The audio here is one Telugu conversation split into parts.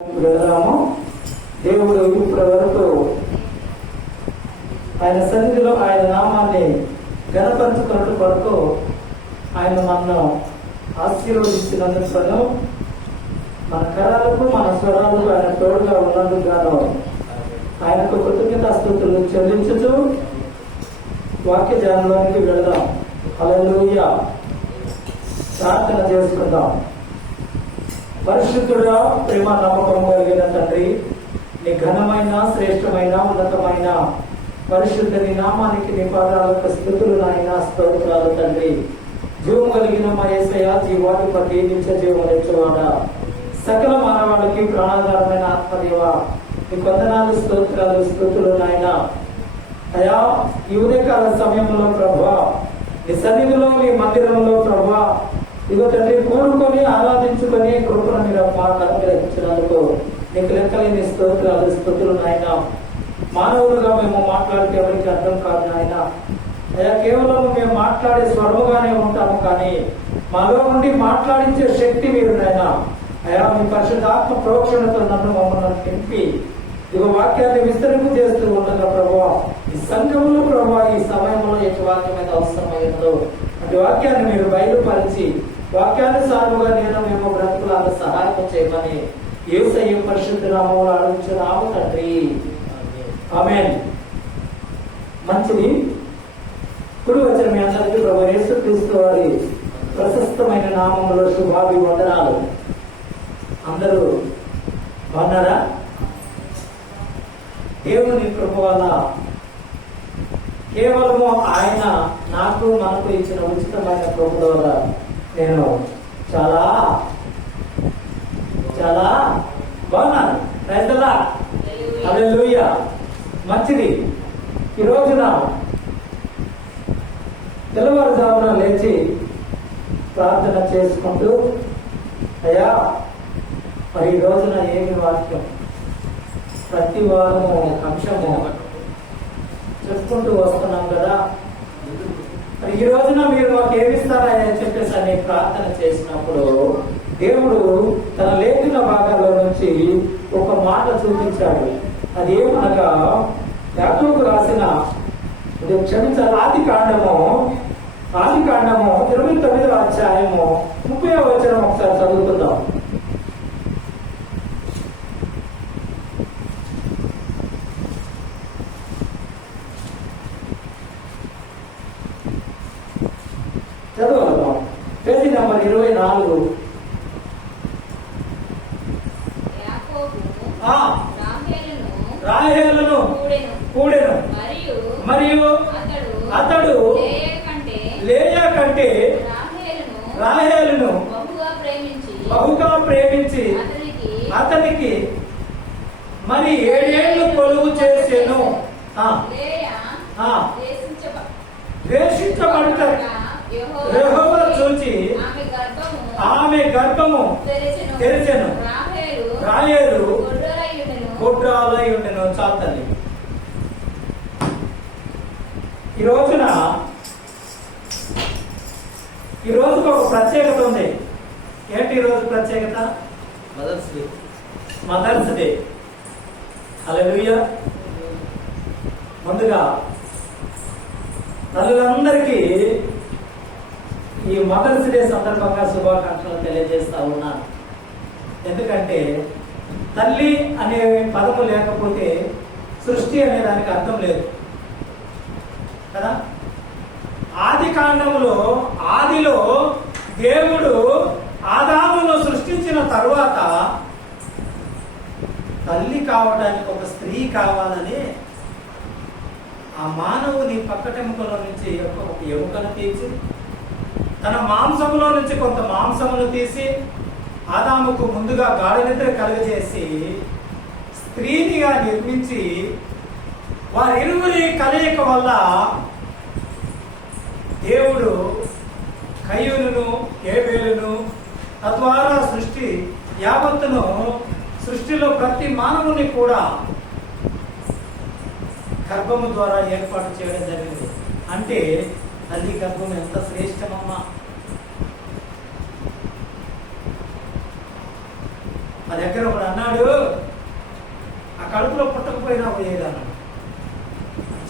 వెళదాము. దేవుడు ఇప్పటి వరకు ఆయన సన్నిధిలో ఆయన నామాన్ని గణపరచుకున్నట్టు కొరకు ఆయన మనను ఆశీర్వదించినందుకు, మన కళలకు మన స్వరాలకు ఆయన తోడుగా ఉన్నందుకు గాను ఆయనకు కృతజ్ఞతాస్తుతులు చెల్లించుతూ వాక్య ధ్యానంలోనికి వెళదాం. హల్లెలూయా. ప్రార్థన చేసుకుందాం. పరిశుద్ధుడా, ప్రేమ నమ్మకం కలిగిన తండ్రి, నీ ఘనమైన శ్రేష్టమైన ఉన్నతమైన పరిశుద్ధ నీ నామానికి నీ పాదాలకు స్తుతులు నాయన, స్తోత్రాలు తండ్రి. జీవం కలిగిన మా యేసయ్య, జీవాధిపతి, నిత్య జీవనిచ్చేవాడా, సకల మానవాళికి ప్రాణాధారమైన ఆత్మదేవ, నీ వందనాలు, స్తోత్రాలు, స్తుతులు నాయన. అయా, ఈ ఉదయకాల సమయంలో ప్రభువా, నీ సన్నిధిలో నీ మందిరంలో ప్రభువా, ఇదిగో తండ్రి కోరుకొని ఆరాధించుకొని కృపను మీరు మాకు అనుగ్రహించినందుకు నీకు లెక్కలేని స్తోత్రాలు, స్తుతులు నాయన. మానవులుగా మేము మాట్లాడితే ఎవరికి అర్థం కాదు నాయన. అయ్యా, కేవలం మేము మాట్లాడే స్వరముగానే ఉంటాము, కానీ మాలో నుండి మాట్లాడించే శక్తి మీరు నాయన. అయ్యా, మీ పరిశుద్ధాత్మ ప్రోక్షణతో నన్ను మమ్మల్ని నింపి ఇదిగో వాక్యాన్ని విస్తరింపు చేస్తూ ఉండగా ప్రభువా, ఈ సంఘంలో ప్రభువా, ఈ సమయంలో ఎటు వాక్యం మీద అవసరమైందో అటు వాక్యాన్ని మీరు బయలుపరిచి వాక్యానుసారముగా నేను మేము బ్రతుకులాగా సహాయం చేయమని యేసయ్య పరిశుద్ధ నామములో అడుగుచున్నాము తండ్రి. ఆమేన్. మంచిది. కుడి వచ్చిన మీ అందరికీ ప్రభు యేసుక్రీస్తు వారి ప్రశస్తమైన నామములో శుభాభివందనాలు. అందరూ బాగున్నారా? దేవుని కృప వల్ల కేవలము ఆయన నాకు మనకు ఇచ్చిన ఉచితమైన కృప ద్వారా నేను చాలా చాలా బాగున్నాను. రైతులా, హల్లెలూయా. మంచిది. ఈ రోజున తెల్లవారుజామున లేచి ప్రార్థన చేసుకుంటూ, అయ్యా మరి ఈ రోజున ఏమి వాక్యం, ప్రతి వారము అంశము చెప్పుకుంటూ వస్తున్నాం కదా. మరి ఈ రోజున మీరు మాకు ఏమిస్తారా అని చెప్పేసి అని ప్రార్థన చేసినప్పుడు దేవుడు తన లేఖన భాగాల్లో నుంచి ఒక మాట చూపించాడు. అది ఏమనగా, యాకోబు రాసిన క్షమించాలి ఆది కాండము 29వ అధ్యాయము 30వ వచనం ఒకసారి చదువుకుందాం. చదవగలం. Page number 24. రాహేలును కూడెను, మరియు అతడు లేయా కంటే రాహేలును బహుగా ప్రేమించి అతనికి మరి 7 ఏళ్ళు కొలువు చేసెను. ద్వేషించబడుట యెహోవా చూచి ఆమె గర్భము తెరిచెను. రాహేలు గొడ్రాలై ఉండెను. చాలు తల్లి. ఈ రోజుకు ఒక ప్రత్యేకత ఉంది. ఏంటి ఈ రోజు ప్రత్యేకత? Mother's Day. హల్లెలూయా. ముందుగా తల్లులందరికీ ఈ మదర్స్ డే సందర్భంగా శుభాకాంక్షలు తెలియజేస్తా ఉన్నాను. ఎందుకంటే తల్లి అనే పదము లేకపోతే సృష్టి అనే దానికి అర్థం లేదు కదా. ఆదిలో దేవుడు ఆదామును సృష్టించిన తరువాత తల్లి కావడానికి ఒక స్త్రీ కావాలని ఆ మానవుని పక్కటెముకలో నుంచి ఒక ఎముకను తీసి తన మాంసములో నుంచి కొంత మాంసమును తీసి ఆదాముకు ముందుగా గాఢనిద్ర కలుగజేసి స్త్రీనిగా నిర్మించి వారిరువురి కలయిక వల్ల దేవుడు కయ్యూనును హేబేలును తద్వారా సృష్టి యావత్తును సృష్టిలో ప్రతి మానవుని కూడా గర్భము ద్వారా ఏర్పాటు చేయడం జరిగింది. అంటే తల్లి గర్భం ఎంత శ్రేష్టమమ్మా. మా దగ్గర ఒకడు అన్నాడు, ఆ కడుపులో పుట్టకపోయినా పోయేది అన్నాడు.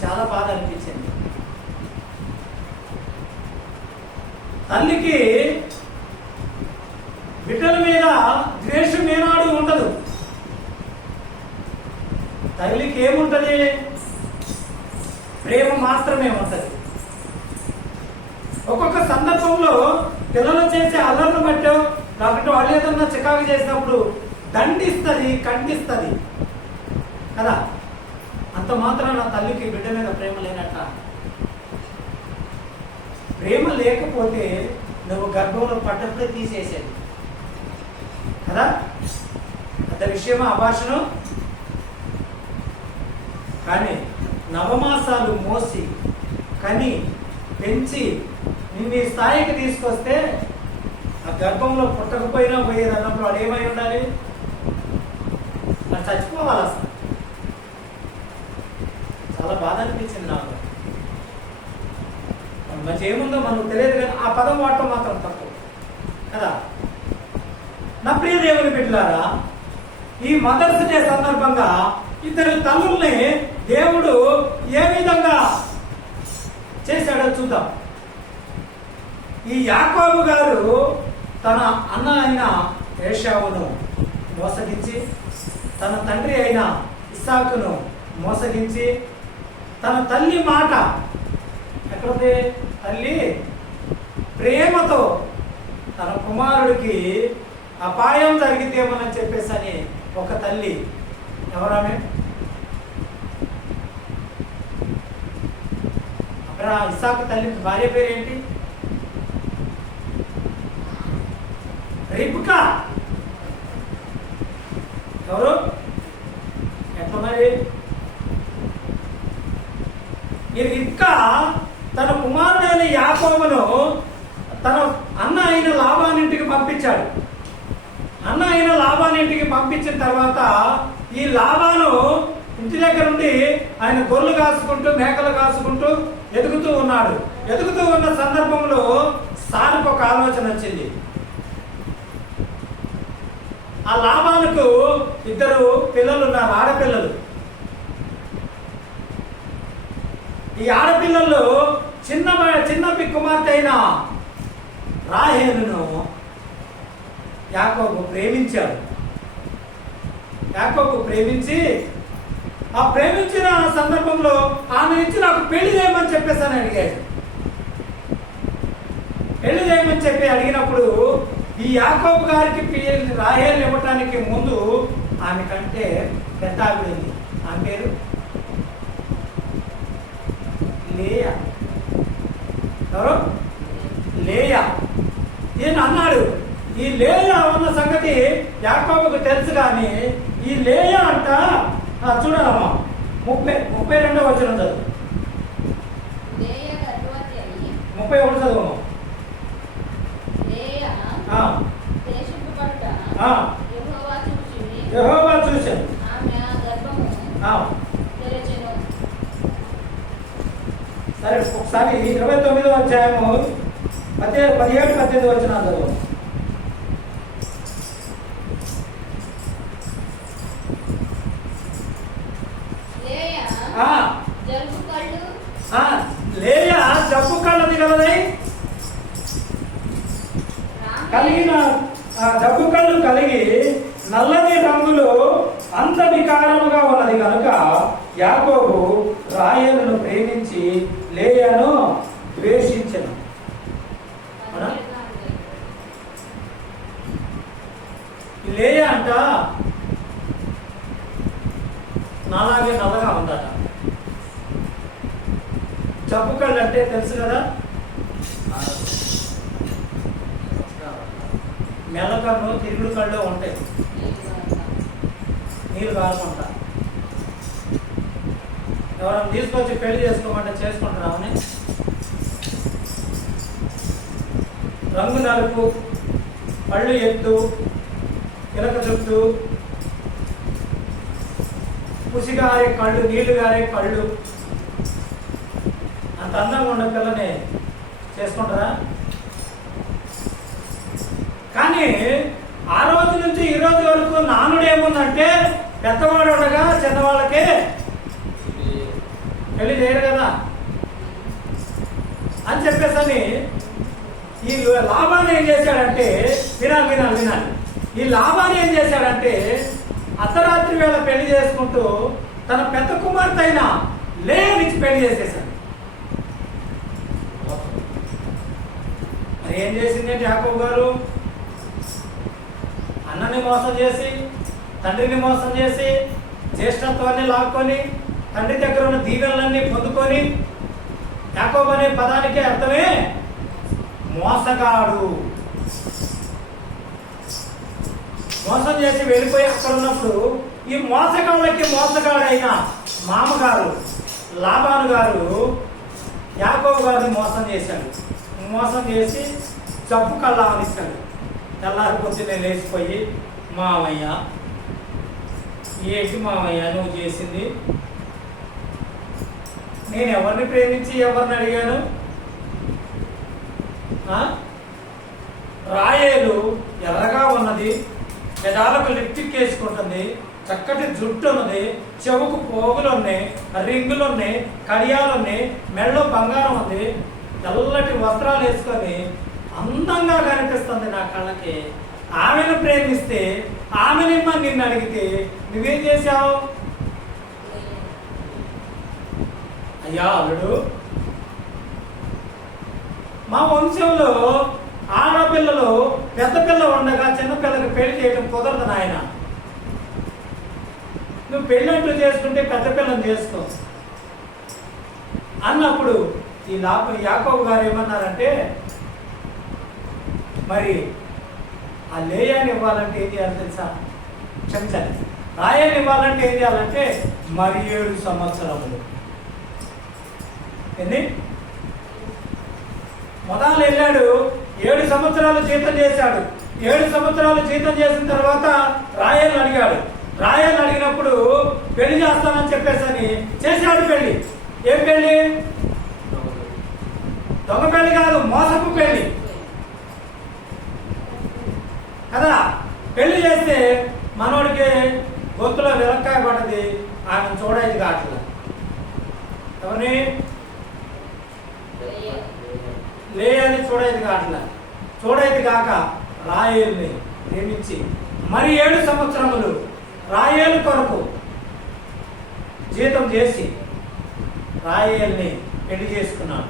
చాలా బాధ అనిపించింది. తల్లికి బిడ్డల మీద ద్వేషం ఏనాడు ఉండదు. తల్లికి ఏముంటది? ప్రేమ మాత్రమే ఉంటది. ఒక్కొక్క సందర్భంలో పిల్లలు చేసే అల్లర్లు బట్టో లేకపోతే వాళ్ళు ఏదన్నా చికాకు చేసినప్పుడు దండిస్తుంది, ఖండిస్తుంది కదా. అంత మాత్రాన తల్లికి బిడ్డ మీద ప్రేమ లేనట్ట. ప్రేమ లేకపోతే నువ్వు గర్భంలో పడ్డప్పుడే తీసేసేది కదా. పెద్ద విషయమా అభాషణం? కానీ నవమాసాలు మోసి కని పెంచి నిన్ను ఈ స్థాయికి తీసుకొస్తే ఆ గర్భంలో పుట్టకపోయినా పోయేది అన్నప్పుడు వాడు ఏమై ఉండాలి? అది చచ్చిపోవాలి అసలు. చాలా బాధ అనిపించింది నాకు. మంచి ఏముందో మనకు తెలియదు కానీ ఆ పదం వాడటం మాత్రం తప్పు కదా. నా ప్రియ దేవుని బిడ్డలారా, ఈ మదర్స్ డే సందర్భంగా ఇద్దరు తల్లుల్ని దేవుడు ఏ విధంగా చేశాడో చూద్దాం. ఈ యాకోబు గారు తన అన్న అయిన ఏశావును మోసగించి, తన తండ్రి అయిన ఇస్సాకును మోసగించి, తన తల్లి మాట ఎక్కడుంది? తల్లి ప్రేమతో తన కుమారుడికి అపాయం జరిగితేమని చెప్పేసి అని ఒక తల్లి, ఎవరామె? ఇస్సాకు తల్లి భార్య పేరు ఏంటి? రిబ్కా. ఎవరు? ఎట్లా మరి? ఈ రిబ్కా తన కుమారుడైన యాకోబును తన అన్న అయిన లాబానింటికి పంపించాడు. అన్న అయిన లాబానింటికి పంపించిన తర్వాత ఈ లాబాను ఇంటి దగ్గర నుండి ఆయన గొర్రెలు కాసుకుంటూ మేకలు కాసుకుంటూ ఎదుగుతూ ఉన్నాడు. ఎదుగుతూ ఉన్న సందర్భంలో సారుకు ఒక ఆలోచన వచ్చింది. ఆ లాబానుకు ఇద్దరు పిల్లలు ఉన్నారు, ఆడపిల్లలు. ఈ ఆడపిల్లల్లో చిన్న కుమార్తె అయిన రాహేలును యాకోబు ప్రేమించాడు. యాకోబు ప్రేమించి ఆ ప్రేమించిన సందర్భంలో ఆమె ఇచ్చి నాకు పెళ్లి చేయమని చెప్పేసి అని అడిగాడు. పెళ్లి చేయమని చెప్పి అడిగినప్పుడు ఈ యాకోబు గారికి రాహేలు ఇవ్వటానికి ముందు ఆమె కంటే పెద్ద ఆవిడ ఉంది. ఆమె పేరు లేయా. ఎవరు? లేయా. ఈయన అన్నాడు, ఈ లేయా ఉన్న సంగతి యాకోబుకు తెలుసు, కానీ ఈ లేయా అంట చూడాలమ్మా 32వ వచనం చదువు. 31 చదువు. యెహోవా చూశాడు. సరే ఒకసారి 29వ అధ్యాయము 17-18 వచనాలు చదువు. లేయా జబ్బు కళ్ళది కలదై కలిగిన జబ్బు కళ్ళు కలిగి నల్లని రంగులు అంత వికారముగా ఉన్నది కనుక యాకోబు రాహేలును ప్రేమించి లేయాను ద్వేషించెను. లేయా అంట నాలాగే నల్లగా ఉందట. జబ్బు కళ్ళు అంటే తెలుసు కదా, మెల్లకన్ను తిరుగుడు కళ్ళు ఉంటాయి, నీళ్ళు కాకుండా. ఎవరైనా తీసుకొచ్చి పెళ్లి చేసుకోమంటే చేసుకుంటున్నామని రంగు నలుపు, పళ్ళు ఎత్తు, కిలక చుట్టూ, పుసిగారే కళ్ళు, నీళ్లు గారే కళ్ళు, అంత అందంగా ఉన్న పిల్లని చేసుకుంటారా? కానీ ఆ రోజు నుంచి ఈ రోజు వరకు నానుడు ఏముందంటే పెద్దవాడు ఉండగా చిన్నవాళ్ళకే పెళ్లి చేయరు కదా అని చెప్పేసని ఈ లాభాన్ని ఏం చేశాడంటే వినాలి. ఈ లాభాన్ని ఏం చేశాడంటే అర్ధరాత్రి వేళ పెళ్లి చేసుకుంటూ తన పెద్ద కుమార్తె అయిన లేయానికి పెళ్లి చేసేశాడు. మరి ఏం చేసిందంటే యాకోబు గారు అన్నని మోసం చేసి, తండ్రిని మోసం చేసి, జ్యేష్ఠత్వాన్ని లాక్కొని, తండ్రి దగ్గర ఉన్న దీవెనలన్నీ పొందుకొని, యాకోబు అనే పదానికి అర్థమే మోసగాడు. మోసం చేసి వెళ్ళిపోయి అక్కడ ఉన్నప్పుడు ఈ మోసగాళ్ళకి మోసగాడైన మామగారు లాబాను గారు యాకోబు గారిని మోసం చేశాడు. మోసం చేసి జబ్బు కళ్ళామనిచ్చాడు. తెల్లారి పొద్దున్నే లేచిపోయి, మావయ్య ఏంటి మావయ్య నువ్వు చేసింది? నేను ఎవరిని ప్రేమించి ఎవరిని అడిగాను? రాయేలు ఎర్రగా ఉన్నది, పెదాలకు లిప్టిక్ వేసుకుంటుంది, చక్కటి జుట్టు ఉన్నది, చెవుకు పోగులు ఉన్నాయి, రింగులు ఉన్నాయి, కడియాలు ఉన్నాయి, మెడలో బంగారం ఉంది, తెల్లటి వస్త్రాలు వేసుకొని అందంగా కనిపిస్తుంది నా కళ్ళకి. ఆమెను ప్రేమిస్తే ఆమెనిమ్మ నిన్ను అడిగితే నువ్వేం చేశావు? అయ్యా అల్లుడు, మా వంశంలో ఆడపిల్లలు పెద్ద పిల్ల ఉండగా చిన్నపిల్లకి పెళ్లి చేయడం కుదరదు నాయన. నువ్వు పెళ్ళంటూ చేసుకుంటే పెద్ద పిల్లని చేసుకో అన్నప్పుడు ఈ యాకోబు గారు ఏమన్నారంటే, మరి ఆ లేయాన్ని ఇవ్వాలంటే ఏం చేయాలి తెలుసా? క్షమించాలి, రాయాన్ని ఇవ్వాలంటే ఏం చేయాలంటే మరి 7 సంవత్సరములు. ఎన్ని? మొదలు వెళ్ళాడు, 7 సంవత్సరాలు జీతం చేశాడు. 7 సంవత్సరాలు జీతం చేసిన తర్వాత రాయల్ని అడిగాడు. రాయల్ని అడిగినప్పుడు పెళ్లి చేస్తానని చెప్పేసని చేశాడు పెళ్లి. ఏం పెళ్లి? దొంగ పెళ్లి కాదు, మోసపు పెళ్లి కదా. పెళ్లి చేస్తే మనోడికి గొంతులో విలక్కాయ పడ్డది, ఆమెను చూడేది కావట్లేదు. ఎవరిని? లేయాన్ని చూడేది కావట్లేదు. చూడేది కాక రాయేలుని ప్రేమించి మరి 7 సంవత్సరములు రాయేలు కొరకు జీతం చేసి రాయేల్ని పెళ్లి చేసుకున్నాడు.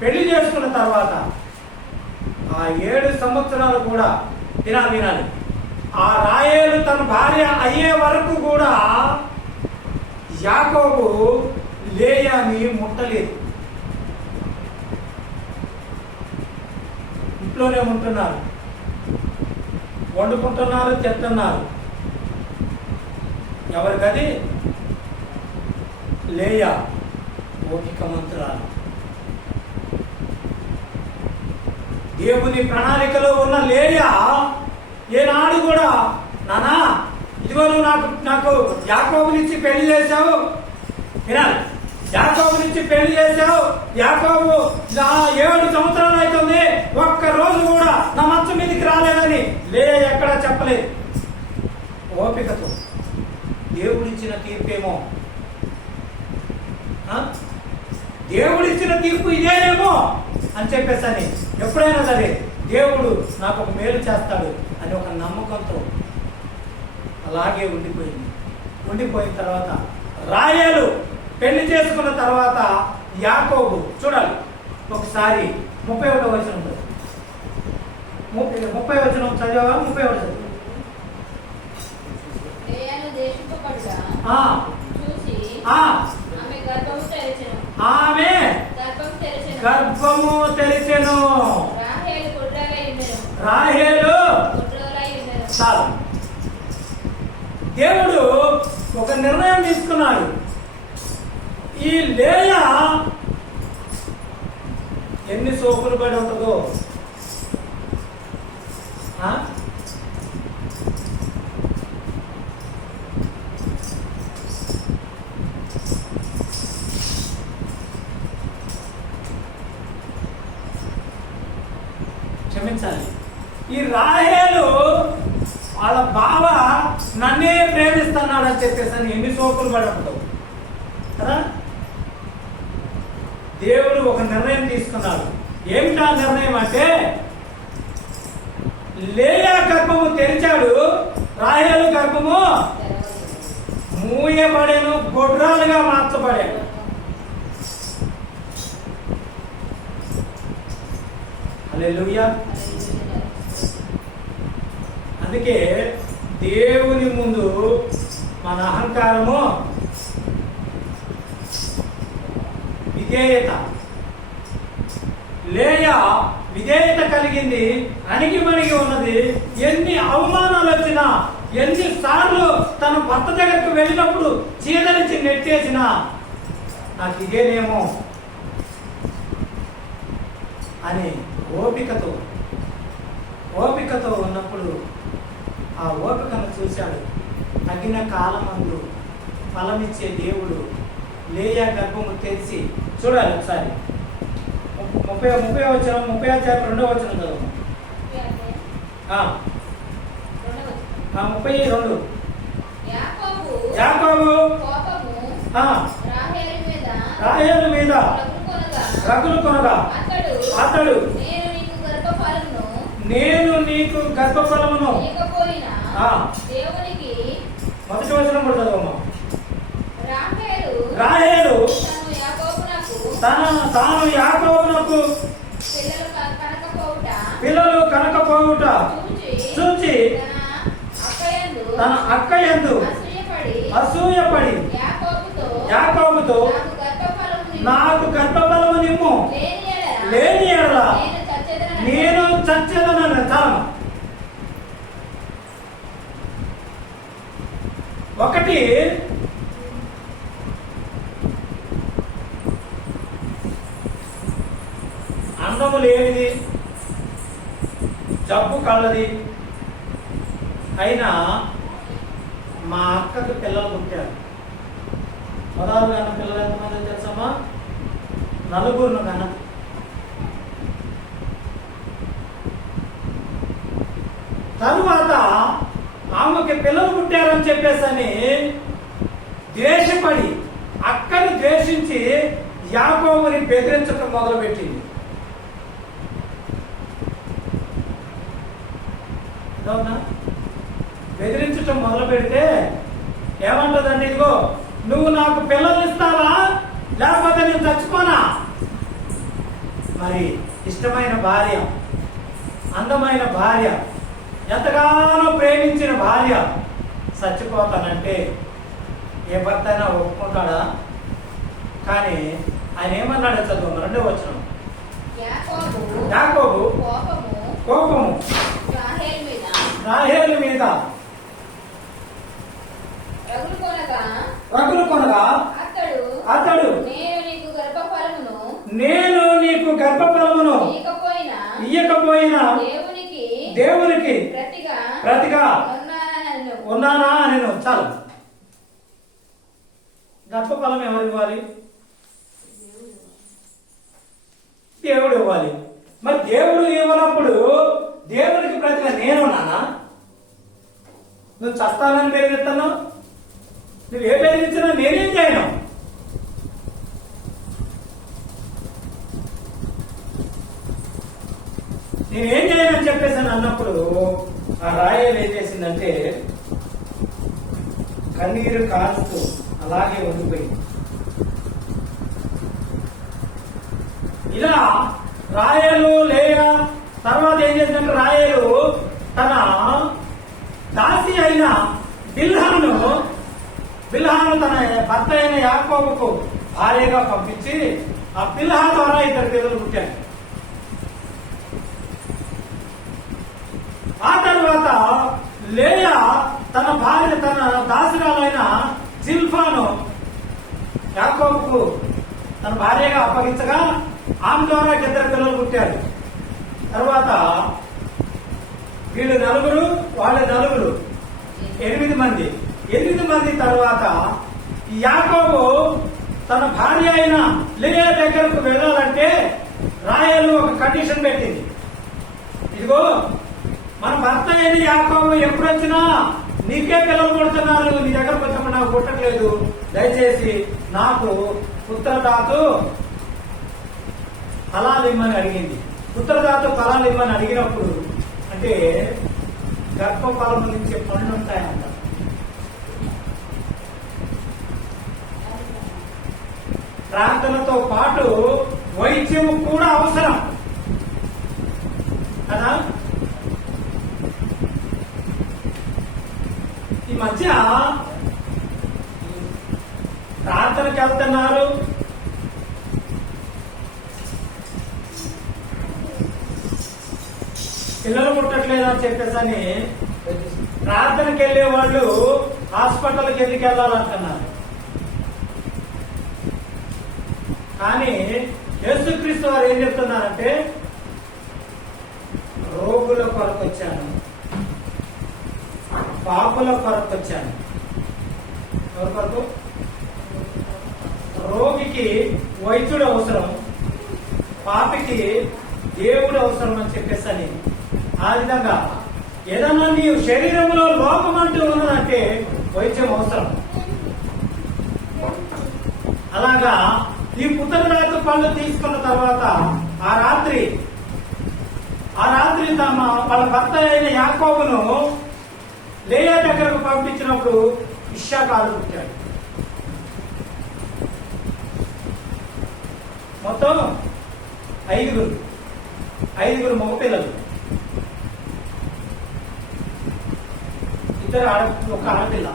పెళ్లి చేసుకున్న తర్వాత ఆ 7 సంవత్సరాలు కూడా వినాలి, ఆ రాయేలు తన భార్య అయ్యే వరకు కూడా యాకోబు లేయాని ముట్టలేదు. ఇంట్లోనే ఉంటున్నారు, వండుకుంటున్నారు, తింటున్నారు. ఎవరికది? లేయా ఓపిక మంత్రాలు. దేవుని ప్రణాళికలో ఉన్న లేయా ఏనాడు కూడా నానా ఇదిగో నువ్వు నాకు యాకోబునిచ్చి పెళ్లి చేశావు, వినాలి, యాకోబునిచ్చి పెళ్లి చేశావు, యాకోబు 7 సంవత్సరాలు అవుతుంది, ఒక్క రోజు కూడా నా మంచం మీదకి రాలేదని లేయా ఎక్కడా చెప్పలేదు. ఓపికతో దేవుడిచ్చిన తీర్పేమో, దేవుడిచ్చిన తీర్పు ఇదేనేమో అని చెప్పేసని ఎప్పుడైనా సరే దేవుడు నాకు ఒక మేలు చేస్తాడు అని ఒక నమ్మకంతో అలాగే ఉండిపోయిన తర్వాత రాయేలు పెళ్లి చేసుకున్న తర్వాత యాకోబు చూడాలి ఒకసారి 31వ వచనం 30వ వచనం చదివా? 30వ వచనం. ఆమె గర్భము తెరిచెను. రాహేలు చాలు. దేవుడు ఒక నిర్ణయం తీసుకున్నాడు. ఈ లేయా ఎన్ని సోకులు పడి ఉంటుందో, క్షమించాలి. ఈ రాహేలు వాళ్ళ బావ నన్నే ప్రేమిస్తున్నాడు అని చెప్పేసి అని ఎన్ని సోకులు పడతావు కదా. దేవుడు ఒక నిర్ణయం తీసుకున్నాడు. ఏమిటా నిర్ణయం అంటే, లేయా గర్భము తెరిచాడు, రాహేలు గర్భము మూయబడేను, గొడ్రాలుగా మార్చబడాడు. హల్లెలూయా. అందుకే దేవుని ముందు మన అహంకారము, విధేయత. లేయా విధేయత కలిగింది, అణిగిమణిగి ఉన్నది. ఎన్ని అవమానాలు వచ్చినా, ఎన్నిసార్లు తన భర్త దగ్గరకు వెళ్ళినప్పుడు చీదరించి నెట్టేసినా, నాకు ఇదేనేమో అని ఓపికతో ఉన్నప్పుడు ఆ ఓపికను చూశాడు. తగిన కాలమందు ఫలమిచ్చే దేవుడు లేయా గర్భము తెరిచి, చూడాలి ఒకసారి 30 వచనం, 30 అధ్యాయం 2వ వచనం చదువు. 32. యాకోబు రాహేలు మీద రగులు కొనగా అతడు నేను నీకు గర్భఫలమును, మొదటి వచనం కూడా చదవమ్మా. రాహేలు తాను యాకోబునకు పిల్లలు కనకపోవుట చూచి తన అక్కయందు అసూయపడి యాకోబుతో, నాకు గర్భఫలము నిమ్ము, లేని ఎడల నేను చచ్చేదనని. చాలు. ఒకటి, అందము లేనిది, జబ్బు కళ్ళది అయినా మా అక్కకు పిల్లలు పుట్టారు. మొదలు కన్నా పిల్లలు ఎంతమంది తెలుసమ్మా? 4 కన్నా. తరువాత ఆమెకి పిల్లలు పుట్టారని చెప్పేసని ద్వేషపడి, అక్కని ద్వేషించి యాకోబుని బెదిరించడం మొదలుపెట్టింది. బెదిరించటం మొదలు పెడితే ఏమంటదండి, ఇదిగో నువ్వు నాకు పిల్లలు ఇస్తావా లేకపోతే నేను చచ్చిపోనా? మరి ఇష్టమైన భార్య, అందమైన భార్య, ఎంతగానో ప్రేమించిన భార్య చచ్చిపోతానంటే ఏ భర్త అయినా ఒప్పుకుంటాడా? కానీ ఆయన ఏమన్నాడు చదువు, 2వ వచనం. యాకోబు కోపము రాహేలు మీద రగులు కొనగా అతడు నేను నీకు గర్భఫలమును ఇయ్యకపోయినా దేవునికి ప్రతిగా ఉన్నానా నేను. చాలు. గర్భఫలం ఎవరు ఇవ్వాలి? దేవుడు ఇవ్వాలి. మరి దేవుడు ఇవ్వనప్పుడు దేవుడికి ప్రతిగా నేనున్నానా? నువ్వు చస్తానని బెదిరిస్తాను, నువ్వు ఏ బెదిరించినా నేనేం చేయను. నేనేం చేయనని చెప్పేసి అన్నప్పుడు ఆ రాయలు ఏం చేసిందంటే కన్నీరు కారుస్తూ అలాగే ఉండిపోయింది. ఇలా రాయలు లేయా తర్వాత ఏం చేసిందంటే, రాయలు తన దాసి అయిన బిల్హాను తన భర్త అయిన యాకోబుకు భార్యగా పంపించి ఆ బిల్హా ద్వారా 2 పిల్లలు పుట్టారు. ఆ తర్వాత లేయా తన భార్య, తన దాసురాలైన జిల్ఫాను యాకోబుకు తన భార్యగా అప్పగించగా ఆమె ద్వారా 2 పిల్లలు పుట్టారు. తర్వాత వీళ్ళు 4, వాళ్ళు 4, 8 మంది. 8 మంది తర్వాత యాకోబు తన భార్య అయిన లేయా దగ్గరకు వెళ్ళాలంటే రాయలు ఒక కండిషన్ పెట్టింది. ఇదిగో మన భర్త అయిన యాకోబు ఎప్పుడు వచ్చినా నీకే పిల్లలు పుడుతున్నారు, నీ దగ్గరకు వచ్చాము నాకు పుట్టట్లేదు, దయచేసి నాకు పుత్రదాతు ఫలాలు ఇమ్మని అడిగింది. పుత్రదాతు ఫలాలు ఇమ్మని అడిగినప్పుడు అంటే గర్భఫలం నుంచే పనులు ఉంటాయంట. ప్రార్థనతో పాటు వైద్యము కూడా అవసరం కదా. ఈ మధ్య ప్రార్థనకి వెళ్తున్నారు, పిల్లలు పుట్టట్లేదని చెప్పేసి ప్రార్థనకి వెళ్ళే వాళ్ళు హాస్పిటల్కి ఎందుకు వెళ్ళాలంటున్నారు. కానీ యేసుక్రీస్తు వారు ఏం చెప్తున్నారంటే రోగుల కొరకు వచ్చాను, పాపుల కొరకు వచ్చాను. ఎవరి కొరకు? రోగికి వైద్యుడు అవసరం, పాపికి దేవుడు అవసరం అని చెప్పేసి ఆ విధంగా ఏదన్నా నీ శరీరంలో లోపం అంటూ ఉన్నదంటే వైద్యం అవసరం. అలాగా ఈ పుత్రదాతు పళ్ళు తీసుకున్న తర్వాత ఆ రాత్రి తమ వాళ్ళ భర్త అయిన యాకోబును లేయా దగ్గరకు పంపించినప్పుడు ఇష్షాకారు పుట్టాడు. మొత్తం ఐదుగురు మగపిల్లలు, ఒక ఆడపిల్ల.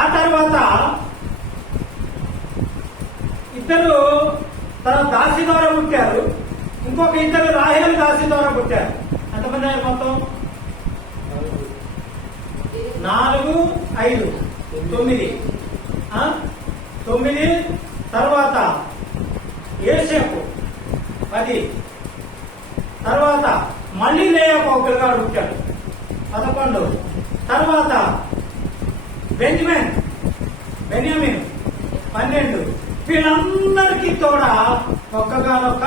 ఆ తర్వాత ఇద్దరు తన దాసి ద్వారా పుట్టారు, ఇంకొక ఇద్దరు రాహేలు దాసి ద్వారా పుట్టారు. ఎంతమంది అయ్యారు మొత్తం? 4, 5, 9. తర్వాత యోసేపు 10. తర్వాత మళ్ళీ లేయాకు ఒక పిల్లగాడు పుట్టాడు 11. తర్వాత బెన్యామిన్ 12. వీళ్ళందరికీ తోడ ఒక్కగానొక్క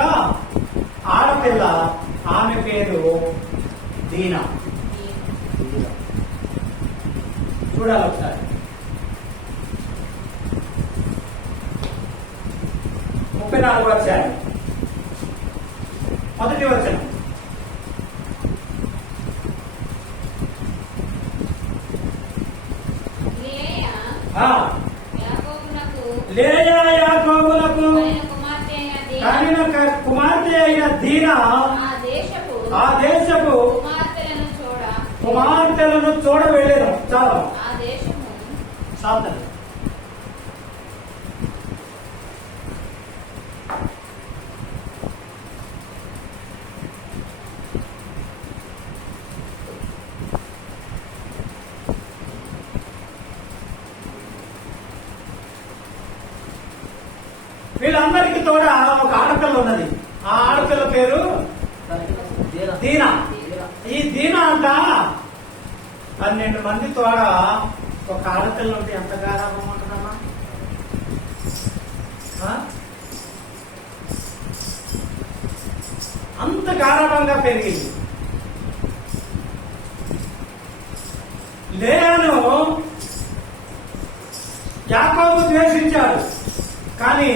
ఆడపిల్ల, ఆమె పేరు దీనా. చూడాలి ఒకసారి. 34వ అధ్యాయం 1వ వచనం. లేయా యాకోబులకు కనిన కుమార్తె అయిన దీనా ఆ దేశపు కుమార్తెలను చూడ వెళ్ళారు. చాలా సాధన. వీళ్ళందరికీ తోడ ఒక ఆడపిల్ల ఉన్నది. ఆ ఆడపిల్ల పేరు దీనా. ఈ దీనా అంట 12 మంది తోడ ఒక ఆడపిల్ల ఉంటే ఎంత గారాభం ఉంటుందమ్మా. అంత గారాభంగా పెరిగింది. లేయాను యాకోబు ద్వేషించాడు, కానీ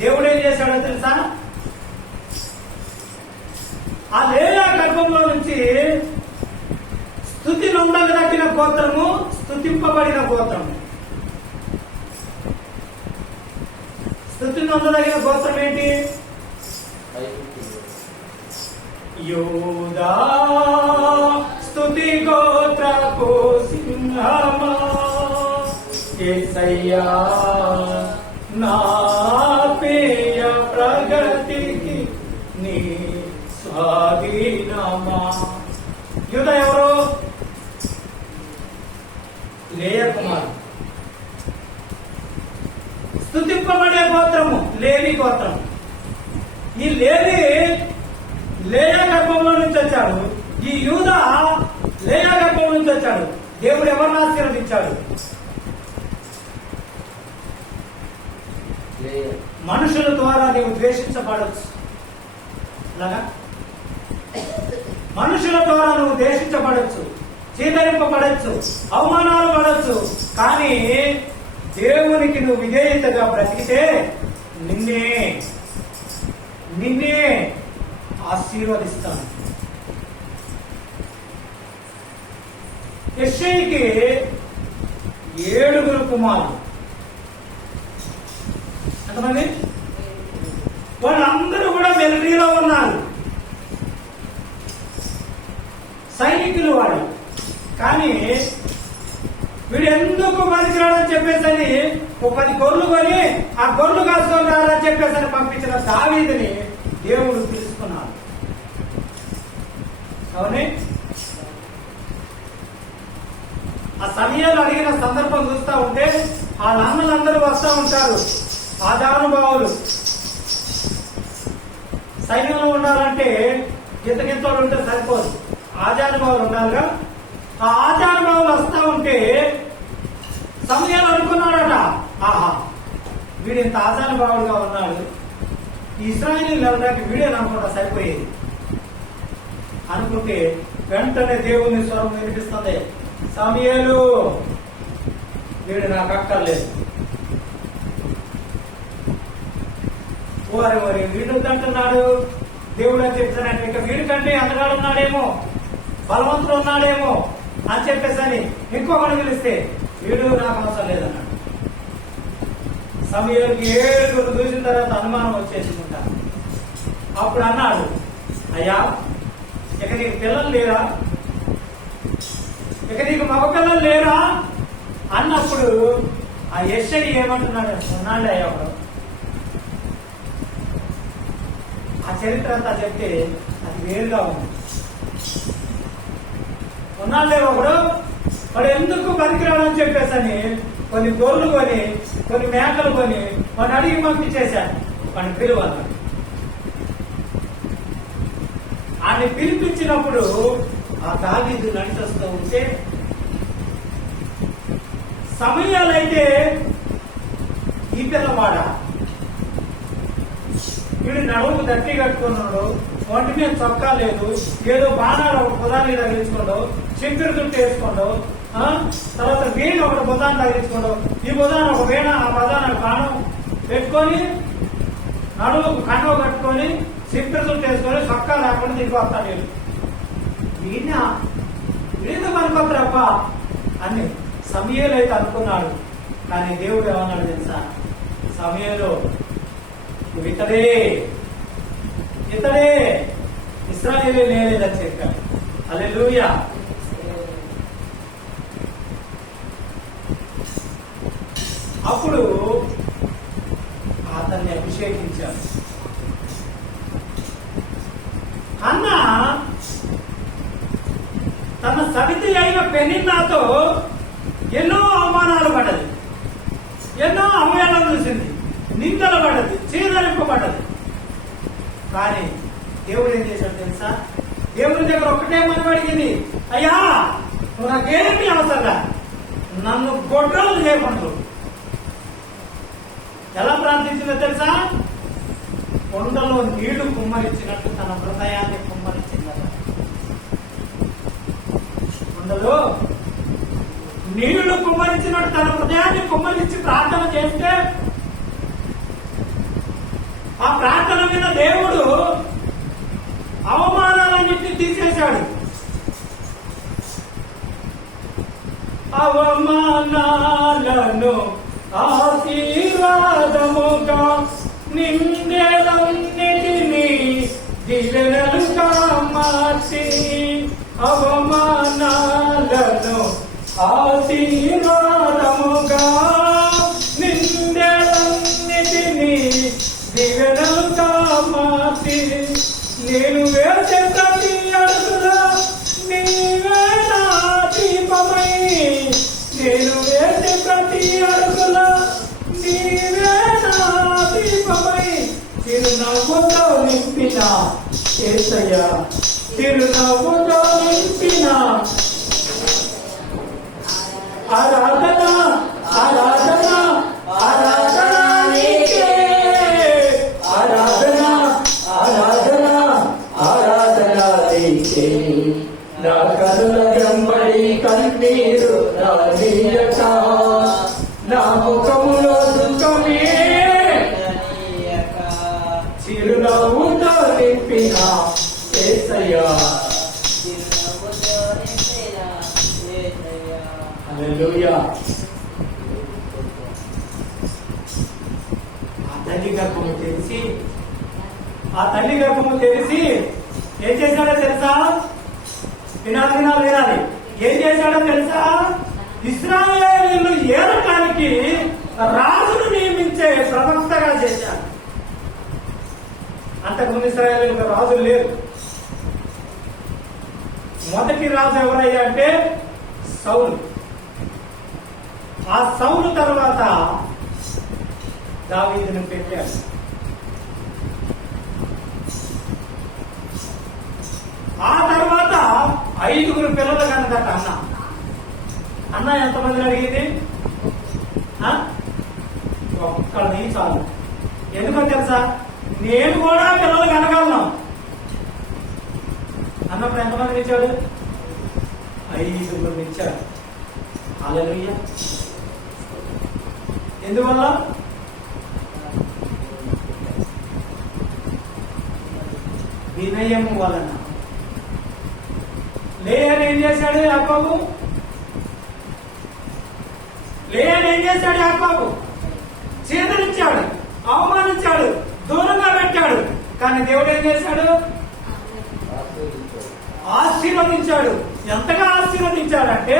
దేవుడు ఏం చేశాడో తెలుసా? ఆ లేయా గర్భంలో నుంచి స్తుతి నొందదగిన గోత్రము, స్తుతింపబడిన గోత్రము. స్తుతి నొందదగిన గోత్రం ఏంటి? యూదా స్తుతి గోత్రపు సింహమా, యేసయ్యా నా ప్రియ ప్రగతికి నీ స్వాధీనమా. యూదా ఎవరు? లేయా కుమారు. స్తుతింపబడే గోత్రము లేవి గోత్రం. ఈ లేవి లేయా గర్భంలో నుంచి వచ్చాడు. ఈ యూదా లేయా గర్భం నుంచి వచ్చాడు. దేవుడు ఎవరిని ఆశీర్వదించాడు? మనుషుల ద్వారా నీవు ద్వేషించబడవచ్చు. అలాగా మనుషుల ద్వారా నువ్వు దేశించబడచ్చు, చీదరింపబడచ్చు, అవమానాలు పడచ్చు. కానీ దేవునికి నువ్వు విధేయతగా బ్రతికితే నిన్నే ఆశీర్వదిస్తాను. యెషయికి 7 కుమారులు. ఎంతమంది? వాళ్ళందరూ కూడా మిలిటరీలో ఉన్నారు, సైనికులు వాళ్ళు. కానీ వీడు ఎందుకు పనికిరాడని చెప్పేసని 10 గొర్రెలు కొని ఆ గొర్రెలు కాసుకొని రాలని చెప్పేసని పంపించిన దావీదుని దేవుడు పిలుచుకున్నాడు. అవునే? ఆ సమయాలు అడిగిన సందర్భం చూస్తా ఉంటే వాళ్ళ అన్నలందరూ వస్తూ ఉంటారు. ఆజానుభావులు సైన్యంలో ఉండాలంటే గింతలు ఉంటే సరిపోదు, ఆజానుభావులు ఉండాలిగా. ఆ ఆజానుభావులు వస్తా ఉంటే సమయాలు అనుకున్నాడట, ఆహా వీడు ఇంత ఆజానుభావుడుగా ఉన్నాడు, ఇశ్రాయేలీయులు వెళ్ళడానికి వీడే అనుకుంటా సరిపోయేది అనుకుంటే వెంటనే దేవుని స్వరం వినిపిస్తుంది, సమయాలు వీడు నాకు అక్కర్లేదు. వారి వీడు అంటున్నాడు దేవుడు అని చెప్తున్నాడు. ఇక వీడికంటే అందగాడు ఉన్నాడేమో, బలవంతుడు ఉన్నాడేమో అని చెప్పేసని ఇంకొకటి పిలిస్తే వీడు నాకు అవసరం లేదన్నాడు. సమయానికి 7 చూసిన తర్వాత అనుమానం వచ్చేసుకుంటా. అప్పుడు అన్నాడు, అయ్యా ఇక నీకు పిల్లలు లేరా, ఇక నీకు మగ పిల్లలు లేరా అన్నప్పుడు ఆ యెషయి ఏమంటున్నాడు, ఉన్నాడు అయ్యా ఒకడు. ఆ చరిత్ర అంతా చెప్తే అది వేరుగా ఉంది. ఉన్నాడే ఒకడు, వాడు ఎందుకు పనికిరాడని చెప్పేసని కొన్ని గొర్రెలు కొని కొన్ని మేకలు కొని వాడిని అడిగి పంపించేశాడు. వాడిని పిలువన్నాడు. ఆయన పిలిపించినప్పుడు ఆ దావీదు నడిచొస్తూ ఉంటే సమయాలైతే ఈ పిల్లవాడ వీడు నడుము దట్టి కట్టుకున్నాడు, ఒంటి మీద చొక్కా లేదు, ఏదో బాణాలు ఒక బుధాన్ని తగిలించుకోండు, చింపిరి చుట్టూ వేసుకోండు, తర్వాత వీణ ఒక బుధాన్ని తగిలించుకోండు, ఈ బుధాన్ని ఒక వీణ ఆ బుధాన్ని బాణం పెట్టుకొని నడుముకు కండవ కట్టుకొని చింపిరి చుట్టూ వేసుకొని చొక్కా లేకుండా దిగిపోతాడు. వీడితో పనికొద్దరప్ప అని సమయాలు అయితే అనుకున్నాడు. కానీ దేవుడు ఏమన్నాడు తెలుసా, సమయంలో ఇతడే ఇశ్రాయేలీ లేదని చెప్పాడు. హల్లెలూయా. అప్పుడు అతన్ని అభిషేకించాడు. అన్న తన సవితి అయిన పెనిన్నాతో ఎన్నో అవమానాలు పడ్డది, ఎన్నో అవమానాలు చూసింది, నిందలు పడ్డది, చీదరింపబడ్డది. కానీ దేవుడు ఏం చేశాడు తెలుసా, దేవుడి దగ్గర ఒక్కటే మనం అడిగింది, అయ్యా నువ్వు నాకేమి అవసరంగా నన్ను గొడ్డలు చేయకుండా. ఎలా ప్రార్థించిందో తెలుసా, కొండలో నీళ్లు కుమ్మరించినట్టు తన హృదయాన్ని కుమ్మరించిందట. కొండలో నీళ్లు కుమ్మరించినట్టు తన హృదయాన్ని కుమ్మరించి ప్రార్థన చేస్తే ఆ ప్రార్థన మీద దేవుడు అవమానాలన్నింటినీ తీసేశాడు. అవమానాలను ఆశీర్వాదముగా నిందెలన్నిటినీ దీవెనలుగా మార్చి, అవమానాలను ఆశీర్వాదముగా నిందెలన్నిటినీ దీవెనలుగా మార్చి, నేను వేసే ప్రతి అడుగులో నీవే నా దీపమై, నేను వేసే ప్రతి అడుగులో నీవే నా దీపమై, చిరునవ్వుతో నింపిన యేసయ్య, చిరునవ్వుతో నింపిన ఆరాధన ఆరాధన ఆరాధన నీకే, ఆరాధన ఆరాధన ఆరాధన నీకే. ఆ తల్లి గర్భము తెలిసి ఏం చేశాడో తెలుసా? వినాలి. ఏం చేశాడో తెలుసా? ఇశ్రాయేలీయులు ఏలటానికి రాజును నియమించే ప్రవక్తగా చేశాడు. అంతకుముందు ఇశ్రాయేలీయులకు రాజులు లేరు. మొదటి రాజు ఎవరయ్యా అంటే సౌలు. ఆ సౌలు తర్వాత దావీదును పెట్టాడు. ఆ తర్వాత 5 పిల్లలు కనుక అన్న ఎంతమంది అడిగింది? ఒక్కడిని చాలు. ఎందుకో తెలుసా? నేను కూడా పిల్లలు కనగలను అన్నప్పుడు ఎంతమందిని ఇచ్చాడు? 5 ఇచ్చాడు. హల్లెలూయా. ఎందువల్ల? వినయము వలన. లేయని ఏం చేశాడు యాకోబు? చేదరించాడు, అవమానించాడు, దూరంగా పెట్టాడు. కానీ దేవుడు ఏం చేశాడు? ఆశీర్వదించాడు. ఎంతగా ఆశీర్వదించాడంటే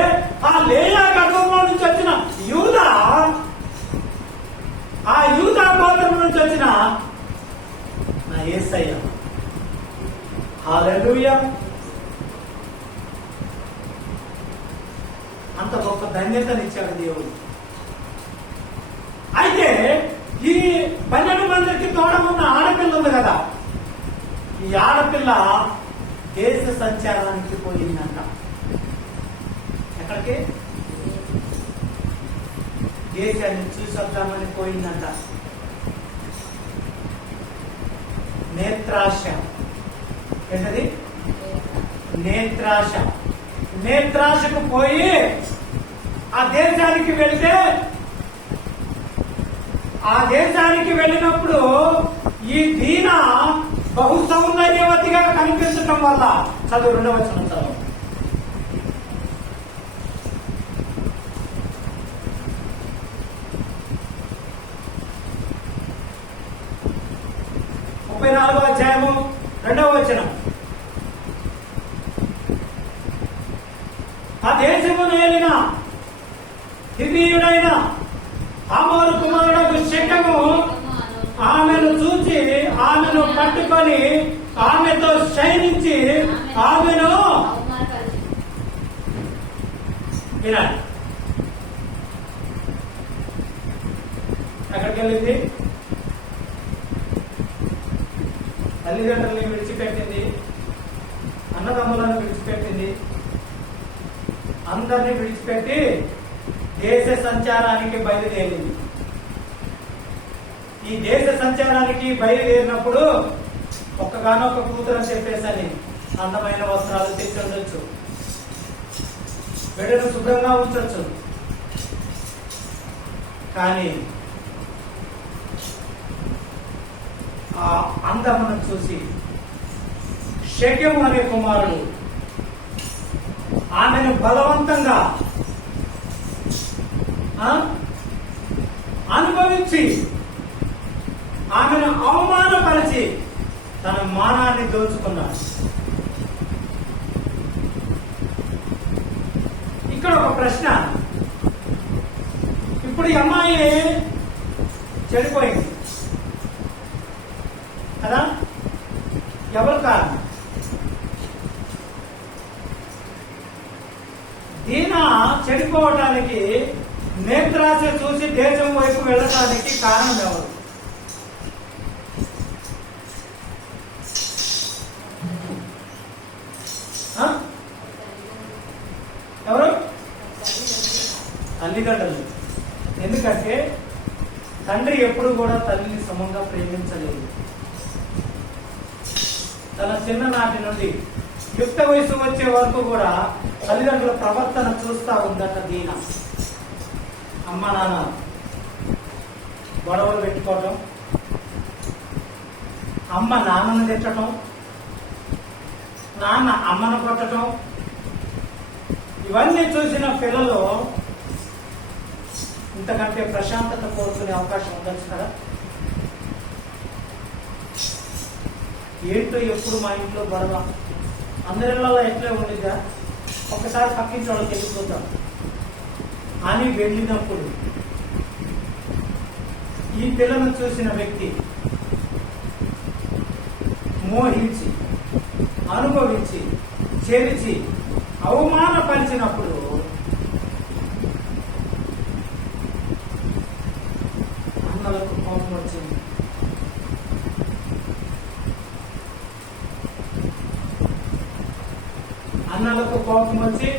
ఆ లేయా గర్భంలో నుంచి వచ్చిన యూదా, ఆ యూదా గోత్రం నుంచి వచ్చిన నా యేసయ్య. హల్లెలూయా. అంత గొప్ప ధన్యతనిచ్చాడు దేవుడు. అయితే ఈ 12 మందికి తోడమున్న ఆడపిల్ల ఉంది కదా, ఈ ఆడపిల్ల దేశ సంచారానికి పోయిందంట. ఎక్కడికి? దేశాన్ని చూసొద్దామని పోయిందంట. నేత్రాశ. ఏంటది? నేత్రాశ. నేత్రాశకు పోయి ఆ దేశానికి వెళ్ళినప్పుడు ఈ దీన బహు సౌందర్యవతిగా కనిపించటం వల్ల, చదువు 2వ వచనం చదువు. అధ్యాయము 2వ వచనం. ఆ దేశమును ఏలిన హివ్వీయుడైన హమోరు కుమారుడు షెకెము ఆమెను చూచి ఆమెను పట్టుకొని ఆమెతో శయనించి ఆమెను వినాలి. ఎక్కడికి వెళ్ళింది? తల్లిదండ్రులని విడిచిపెట్టింది, అన్నదమ్ములను విడిచిపెట్టింది, అందరినీ విడిచిపెట్టి దేశ సంచారానికి బయలుదేరింది. ఈ దేశ సంచారానికి బయలుదేరినప్పుడు ఒక్కగానొక్క కూతురు అని చెప్పేసని అందమైన వస్త్రాలు తెచ్చి ఉండొచ్చు, బిడ్డను శుభ్రంగా ఉంచొచ్చు. కానీ ఆ అందమును చూసి షెకెము అనే కుమారుడు ఆమెను బలవంతంగా అనుభవించి ఆమెను అవమానపరిచి తన మానాన్ని దోచుకున్నాడు. ఇక్కడ ఒక ప్రశ్న. ఇప్పుడు ఈ అమ్మాయి చెడిపోయింది కదా, ఎవరు కారణం? దీన చెడిపోవటానికి, నేత్రాశ చూసి దేశం వైపు వెళ్ళటానికి కారణం ఎవరు? ఎవరు? తల్లిదండ్రులు. ఎందుకంటే తండ్రి ఎప్పుడు కూడా తల్లిని సమంగా ప్రేమించలేదు. తన చిన్ననాటి నుండి యుక్త వయసు వచ్చే వరకు కూడా తల్లిదండ్రుల ప్రవర్తన చూస్తా ఉందట దీన. అమ్మ నాన్న గొడవలు పెట్టుకోవటం, అమ్మ నాన్నను తిట్టడం, నాన్న అమ్మను కొట్టడం, ఇవన్నీ చూసిన పిల్లలు ఇంతకంటే ప్రశాంతత కోరుకునే అవకాశం ఉండొచ్చు కదా. ఏంటో ఎప్పుడు మా ఇంట్లో గొడవ, అందరిలో ఎట్లే ఉండిగా, ఒకసారి పక్కింటి వాళ్ళకి వెళ్ళిపోతాం అని వెళ్ళినప్పుడు ఈ పిల్లను చూసిన వ్యక్తి మోహించి, అనుభవించి, చెరిచి, అవమానపరిచినప్పుడు అన్నలకు కోపం వచ్చింది. అన్నలకు కోపం వచ్చి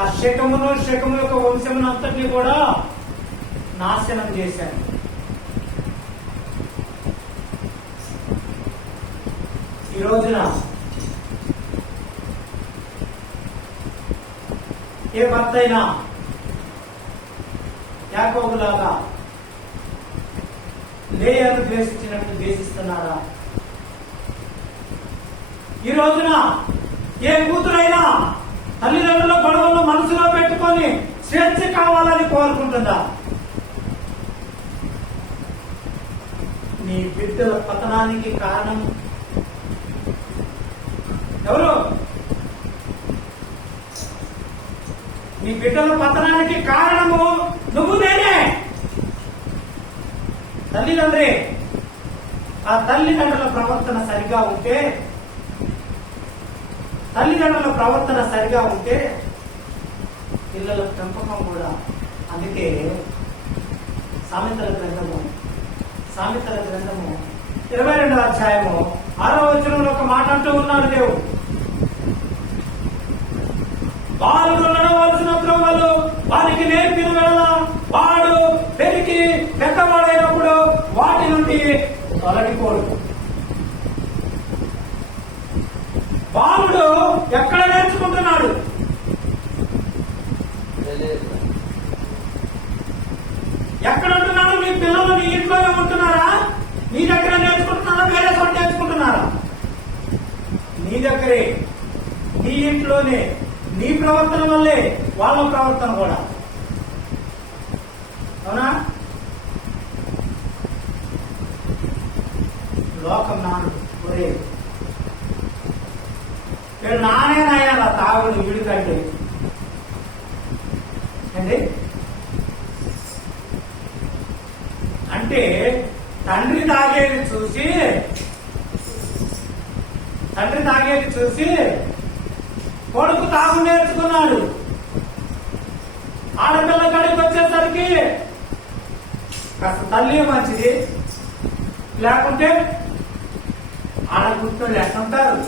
ఆ శకము యొక్క వంశమును అంతటినీ కూడా నాశనం చేశారు. ఈ రోజున ఏ భర్త అయినా యాకోబులాగా లేయాను ద్వేషించినట్టు ద్వేషిస్తున్నారా? ఈ రోజున ఏ కూతురైనా తల్లిదండ్రుల గొడవలను మనసులో పెట్టుకొని స్వేచ్ఛ కావాలని కోరుకుంటుందా? నీ బిడ్డల పతనానికి కారణం ఎవరు? నీ బిడ్డల పతనానికి కారణము నువ్వు, నేనే. తల్లిదండ్రి. ఆ తల్లిదండ్రుల ప్రవర్తన సరిగా ఉంటే పిల్లల పెంపకం కూడా. అందుకే సామెతల గ్రంథము 22వ అధ్యాయము 6వ వచనంలో ఒక మాట అంటూ ఉన్నాడు దేవుడు. బాలుడు నడవలసిన త్రోవలు వారికి నేర్పిన వేళ వాడు పెరిగి పెద్దవాడైనప్పుడు వాటి నుండి తొలగిపోడు. బాలుడు ఎక్కడ నేర్చుకుంటున్నాడు? ఎక్కడ ఉంటున్నాడు? మీ పిల్లలు నీ ఇంట్లోనే ఉంటున్నారా? నీ దగ్గర నేర్చుకుంటున్నారా? వేరే చోట నేర్చుకుంటున్నారా? నీ దగ్గరే, నీ ఇంట్లోనే. నీ ప్రవర్తన వల్లే వాళ్ళ ప్రవర్తన కూడా. అవునా? లోకం నాడు ఒరే వీడు నానేనాయాల తాగుడు వీడి కంటే అండి. అంటే తండ్రి తాగేది చూసి కొడుకు తాగు నేర్చుకున్నాడు. ఆడపిల్ల గడికి వచ్చేసరికి కాస్త తల్లి మంచిది, లేకుంటే ఆడ కూర్చొని ఎట్టుంటారు.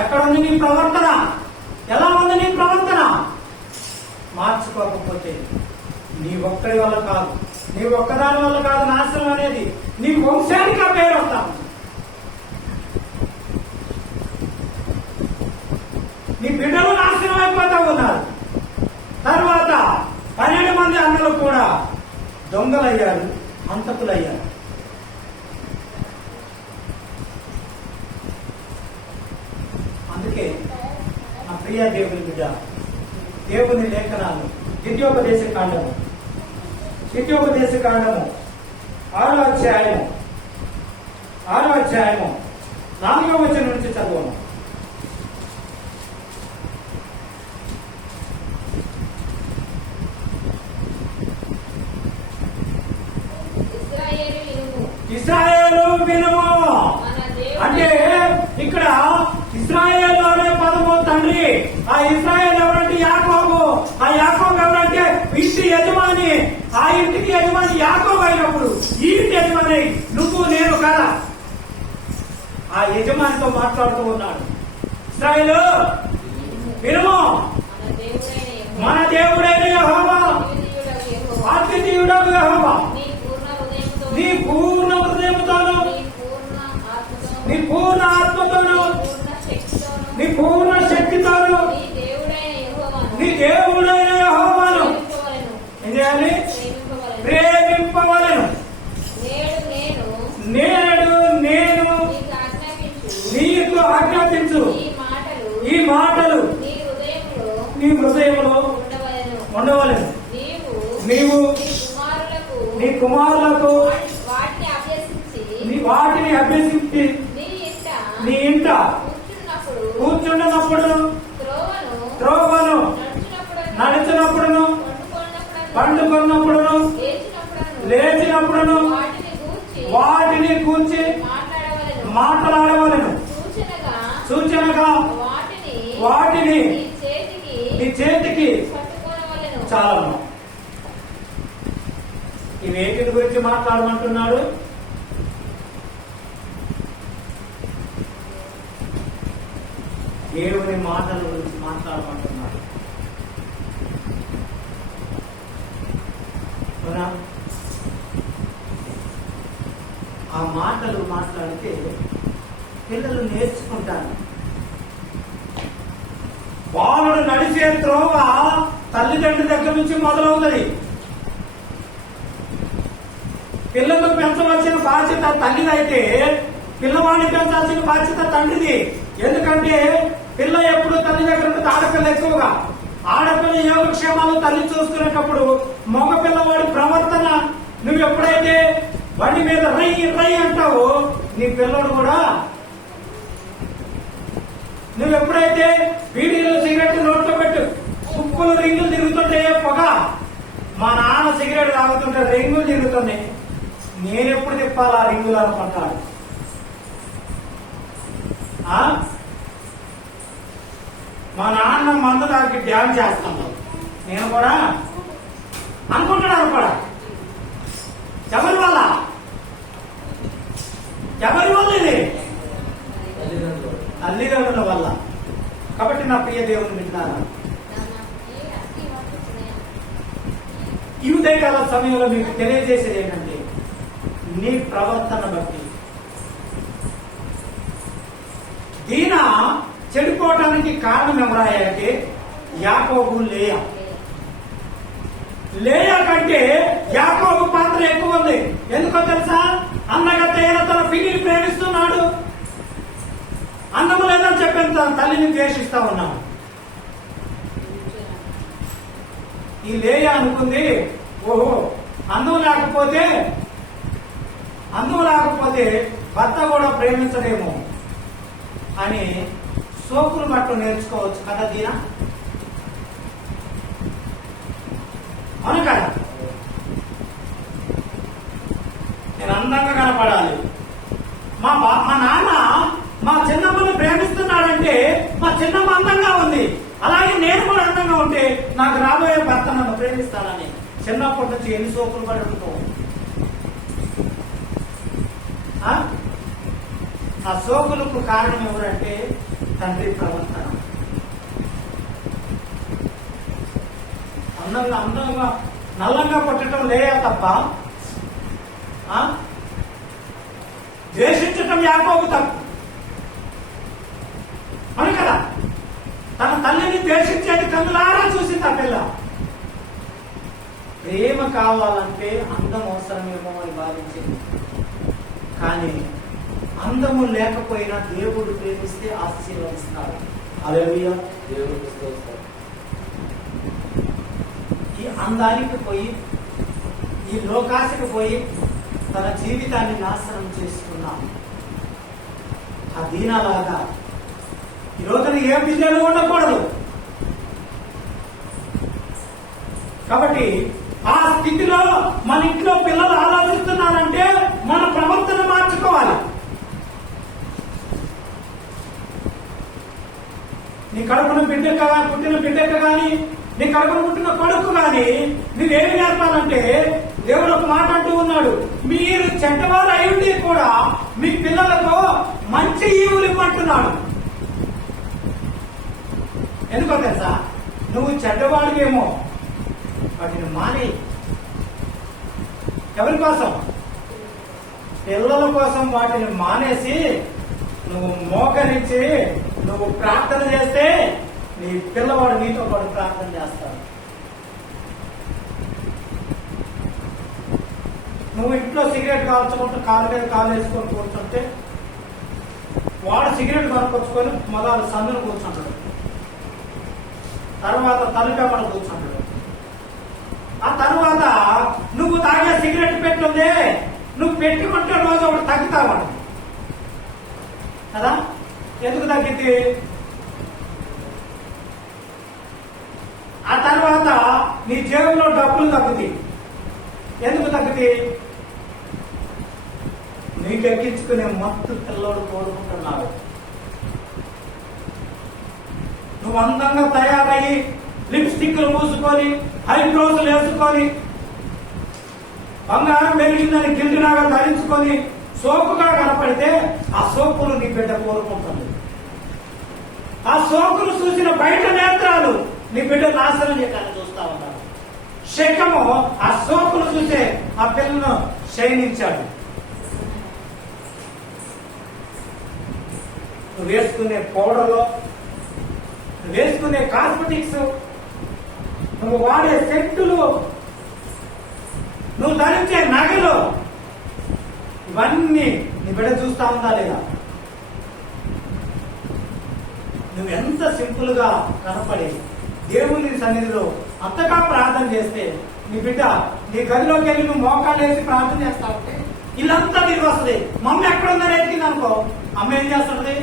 ఎక్కడ ఉంది నీ ప్రవర్తన? ఎలా ఉంది నీ ప్రవర్తన? మార్చుకోకపోతే నీ ఒక్కడి వల్ల కాదు, నీ ఒక్కదాని వల్ల కాదు నాశనం అనేది. నీ వంశానికి ఆ పేరు వస్తాం. నీ బిడ్డలు నాశనం అయిపోతా ఉన్నారు. తర్వాత 12 మంది అన్నలు కూడా దొంగలయ్యారు, హంతకులయ్యారు. అందుకే నా ప్రియ దేవుని బిడ్డ, దేవుని లేఖనాలు ద్వితీయోపదేశ కాండము 6వ అధ్యాయము 4వ వచనం నుంచి చదవము. ఇశ్రాయేలు వినుము. అంటే ఇక్కడ ఇశ్రాయేలు అనే పదము తండ్రి. ఆ ఇశ్రాయేలు ఎవరంటే యాకోబు. ఆ యాకోబు ఎవరంటే ఇంటి యజమాని. ఆ ఇంటికి యజమాని యాకోబు అయినప్పుడు ఈ ఇంటి యజమాని నువ్వు నేను కదా. ఆ యజమానితో మాట్లాడుతూ ఉన్నాడు. ఇశ్రాయేలు వినుము, మన దేవుడైన యెహోవా, అద్వితీయుడగు యెహోవా, నీ పూర్ణ హృదయముతోను, నీ పూర్ణ ఆత్మతోను, నీ పూర్ణ శక్తితోను నీ దేవుడైన యెహోవాను ఏం చేయాలి? ప్రేమింపవలెను. నేడు నేను నీకు ఆజ్ఞాపించు ఈ మాటలు నీ హృదయంలో ఉండవలెను. నీవు నీ కుమారులకు వాటిని అభ్యసించి నీ ఇంట కూర్చుండనప్పుడు, త్రోవను నడిచినప్పుడును, పండుకున్నప్పుడును, లేచినప్పుడును వాటిని కూర్చి మాట్లాడవలెను. సూచనగా వాటిని నీ చేతికి చాలను. ఈ వేటిని గురించి మాట్లాడమంటున్నాడు? దేవుని మాటల గురించి మాట్లాడమంటున్నాడు. ఆ మాటలు మాట్లాడితే పిల్లలు నేర్చుకుంటారు. బాలుడు నడిచే త్రోవ తల్లిదండ్రుల దగ్గర నుంచి మొదలవుతుంది. పిల్లలు పెంచవలసిన బాధ్యత తల్లిదైతే పిల్లవాడిని పెంచాల్సిన బాధ్యత తండ్రిది. ఎందుకంటే పిల్ల ఎప్పుడు తల్లి దగ్గర ఉంటుంది. ఆడపిల్ల ఎక్కువగా, ఆడపిల్ల యోగక్షేమాలు తల్లి చూసుకునేటప్పుడు మగ పిల్లవాడి ప్రవర్తన నువ్వు ఎప్పుడైతే బండి మీద రై రై అంటావో నీ పిల్లడు కూడా, నువ్వు ఎప్పుడైతే బీడీలో సిగరెట్ నోట్లో పెట్టు ఉప్పులు రింగులు తిరుగుతుంటే పొగ, మా నాన్న సిగరెట్ తాగుతుంటే రింగులు తిరుగుతున్నాయి, నేనెప్పుడు తిప్పాలి ఆ రింగులు అనుకుంటాడు. మా నాన్న మందు తాగి డ్యాన్స్ చేస్తాను నేను కూడా అనుకుంటున్నాను కూడా. ఎవరి వల్ల ఇది? తల్లిదండ్రుల వల్ల. కాబట్టి నా ప్రియ దేవుని వింటారా, ఈ ఉదయకాల సమయంలో మీకు తెలియజేసేది ఏంటంటే నీ ప్రవర్తన బట్టి దీన చెడిపోవటానికి కారణం ఎవరాయంటే యాకోబు, లేయా. లేయా కంటే యాకోబు పాత్ర ఎక్కువ ఉంది. ఎందుకో తెలుసా? అన్నగా తన పిల్లిని ప్రేమిస్తున్నాడు. అందము లేదని చెప్పిన తన తల్లిని ద్వేషిస్తా ఉన్నాడు. ఈ లేయా అనుకుంది, ఓహో అందం లేకపోతే భర్త కూడా ప్రేమించడేమో అని సోకులు మట్టు నేర్చుకోవచ్చు కదా దీనా. అవును కదా? నేను అందంగా కనపడాలి, మా నాన్న మా చిన్నమ్మని ప్రేమిస్తున్నాడంటే మా చిన్నమ్మ అందంగా ఉంది, అలాగే నేను కూడా అందంగా ఉంటే నాకు రాబోయే భర్త నన్ను ప్రేమిస్తానని చిన్నప్పటి నుంచి ఎన్ని సోకులు పడి ఉంటావు. ఆ సోకులకు కారణం ఎవరంటే తండ్రి ప్రవర్తన. అందంగా నల్లంగా పుట్టడం లేయా తప్ప ద్వేషించటం యాకోబు తప్పు. అవును కదా? తన తల్లిని ద్వేషించేది కన్నులారా చూసింది ఆ పిల్ల. ప్రేమ కావాలంటే అందం అవసరమేమో అని భావించింది. కానీ అందము లేకపోయినా దేవుడు ప్రేమిస్తే ఆశీర్వదిస్తాడు. హల్లెలూయా. ఈ అందానికి పోయి, ఈ లోకాశకు పోయి తన జీవితాన్ని నాశనం చేసుకున్నాం. ఆ దీనాలాగా ఈ రోజున ఏ పిల్లలు ఉండకూడదు. కాబట్టి ఆ స్థితిలో మన ఇంట్లో పిల్లలు ఆలోచిస్తున్నారంటే మన ప్రవర్తన మార్చుకోవాలి. నీ కడుపున పుట్టిన బిడ్డకు కానీ, నీ కడుపున పుట్టిన కొడుకు కానీ నువ్వేమి నేర్పాలంటే దేవుడు ఒక మాట అంటూ ఉన్నాడు, మీరు చెడ్డవారు అయ్యుండి కూడా మీ పిల్లలకు మంచి ఈవులు ఇవ్వమంటున్నాడు. ఎందుకో తెలుసా? నువ్వు చెడ్డవాడివేమో, వాటిని మానే. ఎవరి కోసం? పిల్లల కోసం వాటిని మానేసి నువ్వు మోకరించి నువ్వు ప్రార్థన చేస్తే నీ పిల్లవాడు నీతో పాటు ప్రార్థన చేస్తాడు. నువ్వు ఇంట్లో సిగరెట్ కాల్చుకుంటూ కాలు మీద కాలు వేసుకొని కూర్చుంటే వాడు సిగరెట్ కొనుక్కొచ్చుకొని మొదలు సందును కూర్చుంటాడు. తర్వాత తలుపెమ్మడ కూర్చుంటాడు. ఆ తర్వాత నువ్వు తాగే సిగరెట్ పెట్టుందే, నువ్వు పెట్టుకుంటే రోజు ఒకటి తగ్గుతావాడు కదా. ఎందుకు తగ్గిద్ది? ఆ తర్వాత నీ జేబులో డబ్బులు తగ్గుతాయి. ఎందుకు తగ్గుతాయి? నీకు ఎక్కించుకునే మత్తు పిల్లోడు కోరుకుంటున్నాడు. నువ్వు అందంగా తయారయ్యి లిప్స్టిక్లు మూసుకొని ఐబ్రోస్లు వేసుకొని బంగారం పెరిగిందని గిల్లినాగా ధరించుకొని సోపుగా కనపడితే ఆ సోపులు నీ బిడ్డ కోరుకుంటుంది. ఆ సోపులు చూసిన బయట నేత్రాలు నీ బిడ్డ నాశనం చేయడానికి చూస్తా ఉన్నారు. శకము ఆ సోపులు చూసే ఆ పిల్లను శయనించాడు. నువ్వు వేసుకునే పౌడర్లో, నువ్వు వేసుకునే కాస్మెటిక్స్, నువ్వు వాడే సెట్టులు, నువ్వు ధరించే నగలు, ఇవన్నీ నీ బిడ్డ చూస్తా ఉందా లేదా? నువ్వు ఎంత సింపుల్ గా కనపడి దేవుని సన్నిధిలో అంతగా ప్రార్థన చేస్తే నీ బిడ్డ నీ గదిలోకి వెళ్ళి నువ్వు మోకాలు వేసి ప్రార్థన చేస్తా ఉంటే ఇల్లంతా తిరిగి వస్తుంది. మమ్మీ ఎక్కడుందని ఎక్కింది అనుకో, అమ్మ ఏం చేస్తుంది?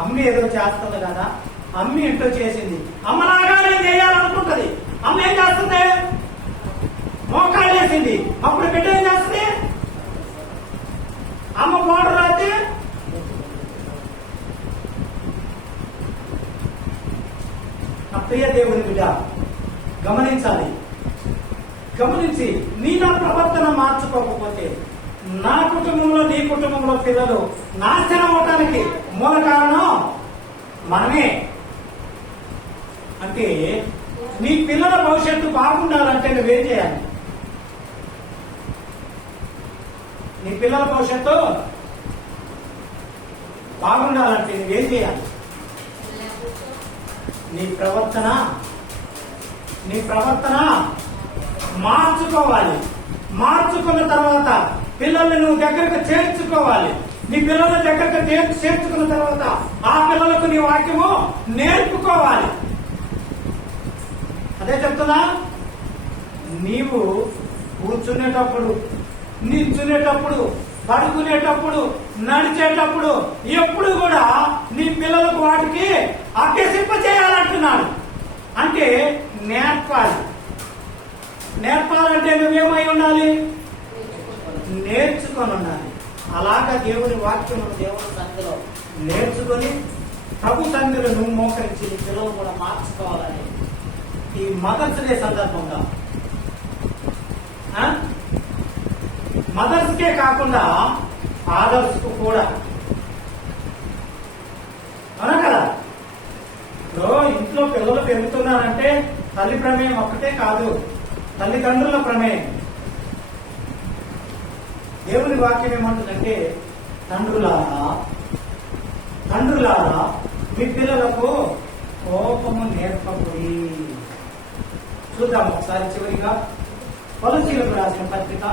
అమ్మ ఏదో చేస్తుంది కదా, అమ్మ ఇంట్లో చేసింది, అమ్మలాగానే చేయాలనుకుంటది. అమ్మ ఏం చేస్తుంది? మోకాలు వేసింది. అప్పుడు బిడ్డ ఏం చేస్తుంది? అమ్మ మోటార్ రాస్తే నా ప్రియ దేవుని బిడ్డ గమనించాలి. గమనించి నీ నా ప్రవర్తన మార్చుకోకపోతే నా కుటుంబంలో, నీ కుటుంబంలో పిల్లలు నాశనం అవటానికి మూల కారణం మనమే. అంటే నీ పిల్లల భవిష్యత్తు బాగుండాలంటే నువ్వేం చేయాలి? నీ పిల్లల భవిష్యత్తు బాగుండాలంటే నువ్వేం చేయాలి? నీ ప్రవర్తన మార్చుకోవాలి. మార్చుకున్న తర్వాత పిల్లల్ని నువ్వు దగ్గరకు చేర్చుకోవాలి. నీ పిల్లల దగ్గరకు చేర్చుకున్న తర్వాత ఆ పిల్లలకు నీ వాక్యము నేర్పుకోవాలి. అదే చెప్తున్నా. నీవు కూర్చునేటప్పుడు, నిల్చునేటప్పుడు, పడుకునేటప్పుడు, నడిచేటప్పుడు ఎప్పుడు కూడా నీ పిల్లలకు వాటికి అభ్యసింప చేయాలంటున్నాడు. అంటే నేర్పాలి. నేర్పాలంటే నువ్వేమై ఉండాలి? నేర్చుకొని ఉండాలి. అలాగా దేవుని వాక్యం దేవుని సన్నిధిలో నేర్చుకొని ప్రభు సన్నిధిలో నువ్వు మోకరించి నీ పిల్లలు కూడా మార్చుకోవాలని ఈ మదర్స్ డే సందర్భంగా, మదర్స్ కే కాకుండా ఫాదర్స్ కు కూడా, అవునా కదా? ఇంట్లో పిల్లలు పెరుగుతున్నారంటే తల్లి ప్రమేయం ఒక్కటే కాదు, తల్లిదండ్రుల ప్రమేయం. దేవుని వాక్యం ఏమంటుందంటే, తండ్రులారా మీ పిల్లలకు కోపము నేర్పకుడి. చూద్దాం ఒకసారి చివరిగా కొలసీలకు రాసిన పత్రిక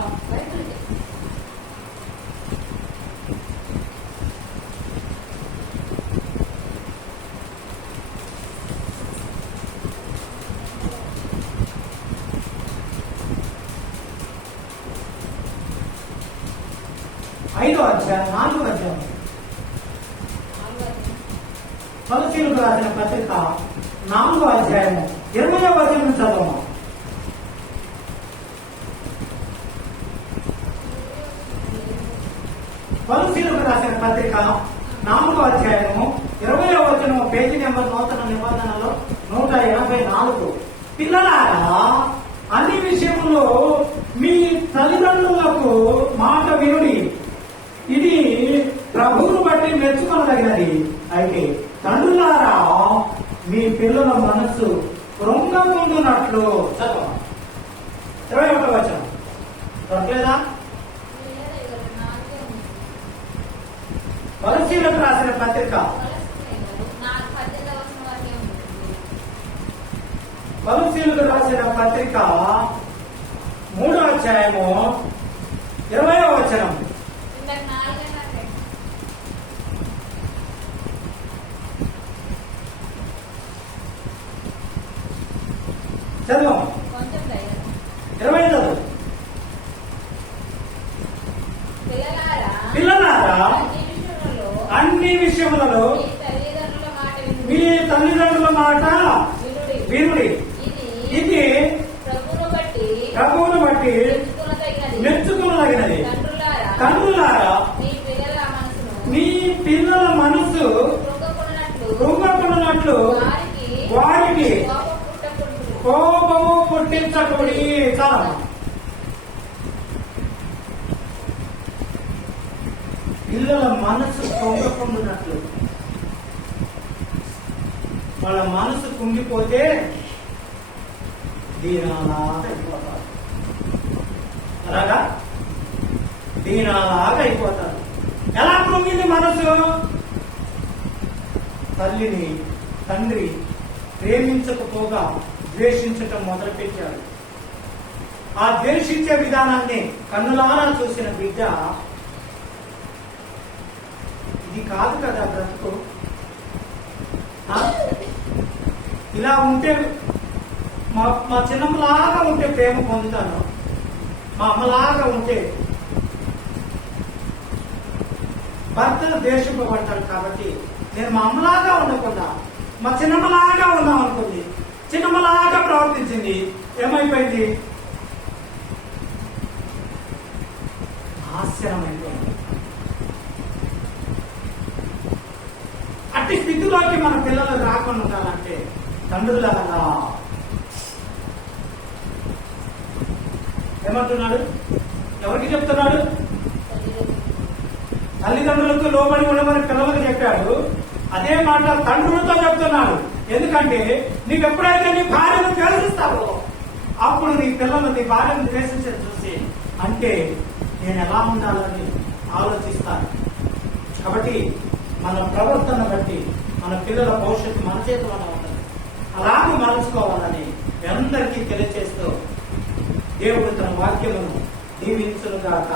5వ అధ్యాయం 4వ అధ్యాయం కొలసీలకు రాసిన పత్రిక 4వ అధ్యాయము 20వ వచనం చదవమా. కొలసీలకు రాసిన పత్రిక 4వ అధ్యాయము 20వ వచనము, పేజీ నెంబర్ నూతన నిబంధనలో 184. పిల్లలారా, అన్ని విషయంలో మీ తల్లిదండ్రులకు మాట వినుడి, ఇది ప్రభువును బట్టి మెచ్చుకొనదగినది. అయితే తండ్రులారా, మీ పిల్లల మనస్సు కృంగకుండునట్లు. చదవ 21వ వచనం దొరకలేదా? కొలసీలకు రాసిన పత్రిక 3వ అధ్యాయము 20వ వచనం. చదువు. కొంచెం ధైర్యం. 20 చదువు. పిల్లలారా, పిల్లలారా, అన్ని విషయములలో అన్ని విషయములలో మీ తల్లిదండ్రుల మాట మీ తల్లిదండ్రుల మాట వినుడి. వినుడి. ఇది ప్రభువును బట్టి మెచ్చుకునదగినది. తండ్రులారా, మీ పిల్లల మనసు కృంగకున్నట్లు వారికి కోపము పుట్టించకూడి. చాలా పిల్లల మనసు కృంగకుండునట్లు, వాళ్ళ మనసు కుంగిపోతే దీనాలాగా అయిపోతారు. అలాగా దీనాలాగా అయిపోతారు. ఎలా కృంగింది మనసు? తల్లిని తండ్రి ప్రేమించకపోగా ద్వేషించటం మొదలుపెట్టాడు. ఆ ద్వేషించే విధానాన్ని కన్నులారా చూసిన బిడ్డ, ఇది కాదు కదా బ్రతుకు, ఇలా ఉంటే మా చిన్నమ్మలాగా ఉంటే ప్రేమ పొందుతాను, మా అమ్మలాగా ఉంటే భర్తను ద్వేషింపబడతాడు. కాబట్టి నేను మా అమ్మలాగా ఉండకుండా మా చిన్నమ్మలాగా ఉన్నాం అనుకుంది. చిన్నమ్మలాగా ప్రవర్తించింది. ఏమైపోయింది? నాశనమైపోయింది. అట్టి స్థితిలోకి మన పిల్లలు రాకుండా ఉండాలంటే తండ్రులాగా ఏమంటున్నాడు? ఎవరికి చెప్తున్నాడు? తల్లిదండ్రులకు లోబడి ఉండమని పిల్లలకు చెప్పాడు. అదే మాట తండ్రులతో చెప్తున్నాడు. ఎందుకంటే నీకు ఎప్పుడైతే నీ భార్యను ద్వేషిస్తావో అప్పుడు నీ పిల్లలు నీ భార్యను ద్వేషించడం చూసి అంటే నేను ఎలా ఉండాలని ఆలోచిస్తాను. కాబట్టి మన ప్రవర్తన బట్టి మన పిల్లల భవిష్యత్తు మన చేతిలోనే ఉంటుంది. అలాగే మలుచుకోవాలని అందరికీ తెలియజేస్తూ దేవుడు తన వాక్యమును దీవించునుగాక.